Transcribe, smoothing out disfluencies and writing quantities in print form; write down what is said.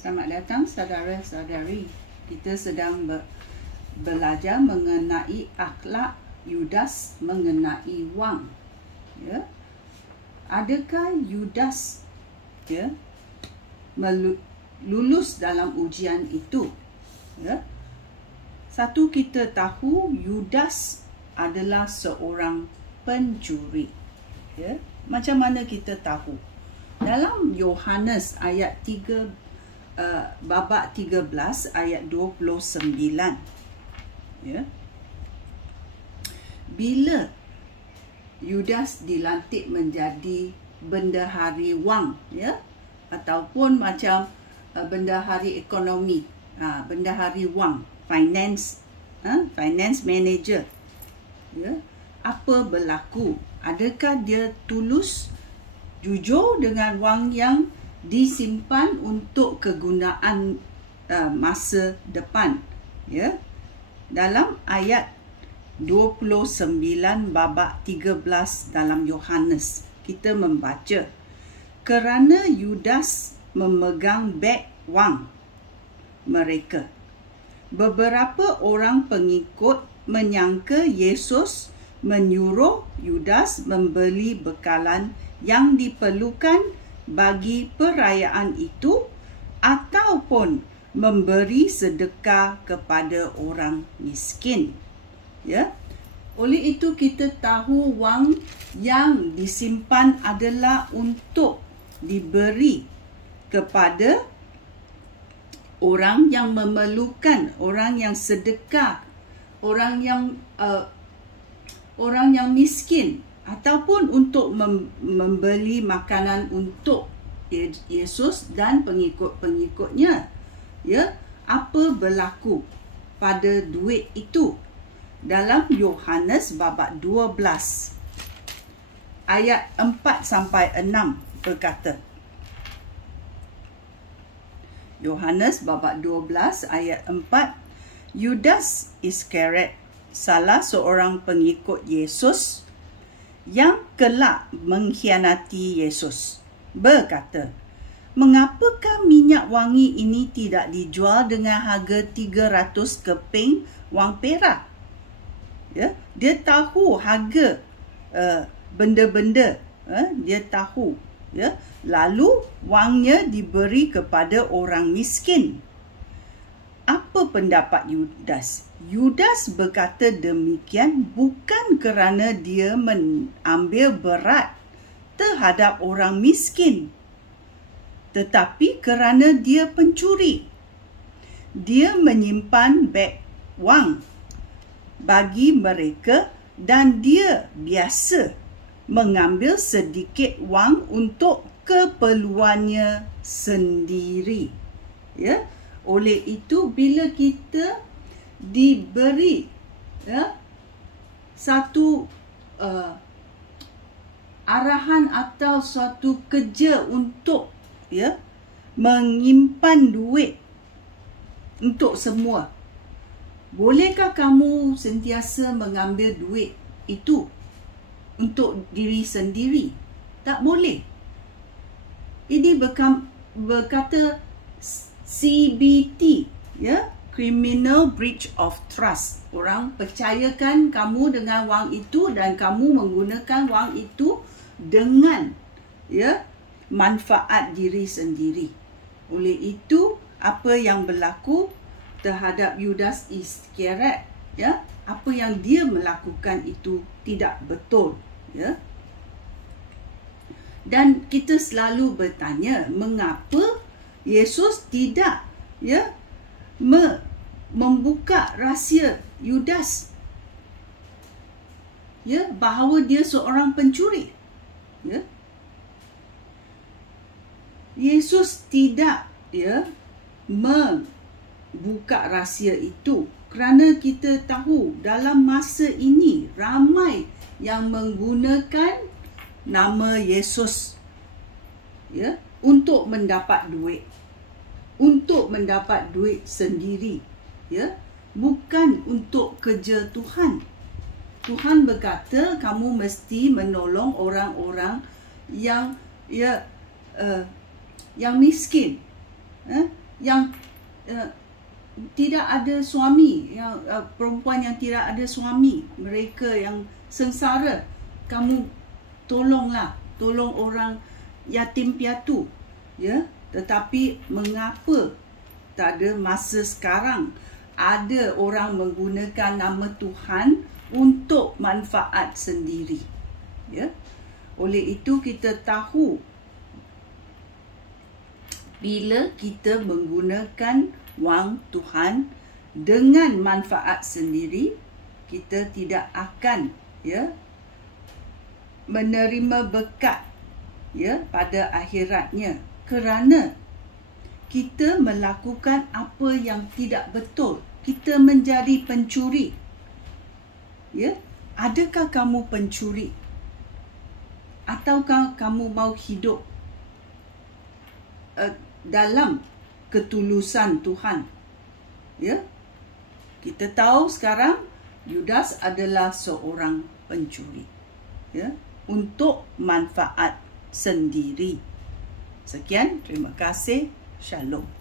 Selamat datang saudara-saudari. Kita sedang belajar mengenai akhlak Yudas mengenai wang. Ya. Adakah Yudas lulus dalam ujian itu? Ya. Satu, kita tahu Yudas adalah seorang pencuri. Ya. Macam mana kita tahu? Dalam Yohanes ayat 3 babak 13 ayat 29, ya, bila Yudas dilantik menjadi bendahari wang, ya, ataupun macam bendahari ekonomi, bendahari wang, finance manager, ya, apa berlaku? Adakah dia tulus, jujur dengan wang yang disimpan untuk kegunaan masa depan? Ya, dalam ayat 29 babak 13 dalam Yohanes, kita membaca, kerana Yudas memegang beg wang mereka, beberapa orang pengikut menyangka Yesus menyuruh Yudas membeli bekalan yang diperlukan bagi perayaan itu ataupun memberi sedekah kepada orang miskin. Ya. Oleh itu kita tahu wang yang disimpan adalah untuk diberi kepada orang yang memerlukan, orang yang sedekah, orang yang miskin, ataupun untuk membeli makanan untuk Yesus dan pengikut-pengikutnya. Ya, apa berlaku pada duit itu? Dalam Yohanes babak 12 ayat 4 sampai 6 berkata, Yohanes babak 12 ayat 4, Yudas Iskariot, salah seorang pengikut Yesus yang kelak mengkhianati Yesus, berkata, mengapakah minyak wangi ini tidak dijual dengan harga 300 keping wang perak? Ya, dia tahu harga benda-benda, dia tahu. Ya, lalu wangnya diberi kepada orang miskin. Apa pendapat Yudas? Yudas berkata demikian bukan kerana dia mengambil berat terhadap orang miskin, tetapi kerana dia pencuri. Dia menyimpan beg wang bagi mereka dan dia biasa mengambil sedikit wang untuk keperluannya sendiri. Ya, oleh itu bila kita diberi satu arahan atau suatu kerja untuk menyimpan duit untuk semua, bolehkah kamu sentiasa mengambil duit itu untuk diri sendiri? Tak boleh. Ini berkata CBT, ya, Criminal Breach of Trust. Orang percayakan kamu dengan wang itu dan kamu menggunakan wang itu dengan manfaat diri sendiri. Oleh itu, apa yang berlaku terhadap Yudas Iskariot, ya, apa yang dia melakukan itu tidak betul, ya. Dan kita selalu bertanya, mengapa Yesus tidak membuka rahsia Yudas, ya, bahawa dia seorang pencuri? Ya. Yesus tidak membuka rahsia itu kerana kita tahu dalam masa ini ramai yang menggunakan nama Yesus, ya, untuk mendapat duit, untuk mendapat duit sendiri, ya, bukan untuk kerja Tuhan. Tuhan berkata kamu mesti menolong orang-orang yang miskin, yang tidak ada suami, yang perempuan yang tidak ada suami, mereka yang sengsara, kamu tolonglah, tolong orang yatim piatu, ya. Tetapi mengapa pada masa sekarang ada orang menggunakan nama Tuhan untuk manfaat sendiri, ya. Oleh itu kita tahu bila kita menggunakan wang Tuhan dengan manfaat sendiri, kita tidak akan, ya, menerima berkat, ya, pada akhiratnya, kerana kita melakukan apa yang tidak betul. Kita menjadi pencuri, ya. Adakah kamu pencuri? Ataukah kamu mau hidup dalam ketulusan Tuhan, ya? Kita tahu sekarang Yudas adalah seorang pencuri, ya, untuk manfaat sendiri. Sekian, terima kasih. Shalom.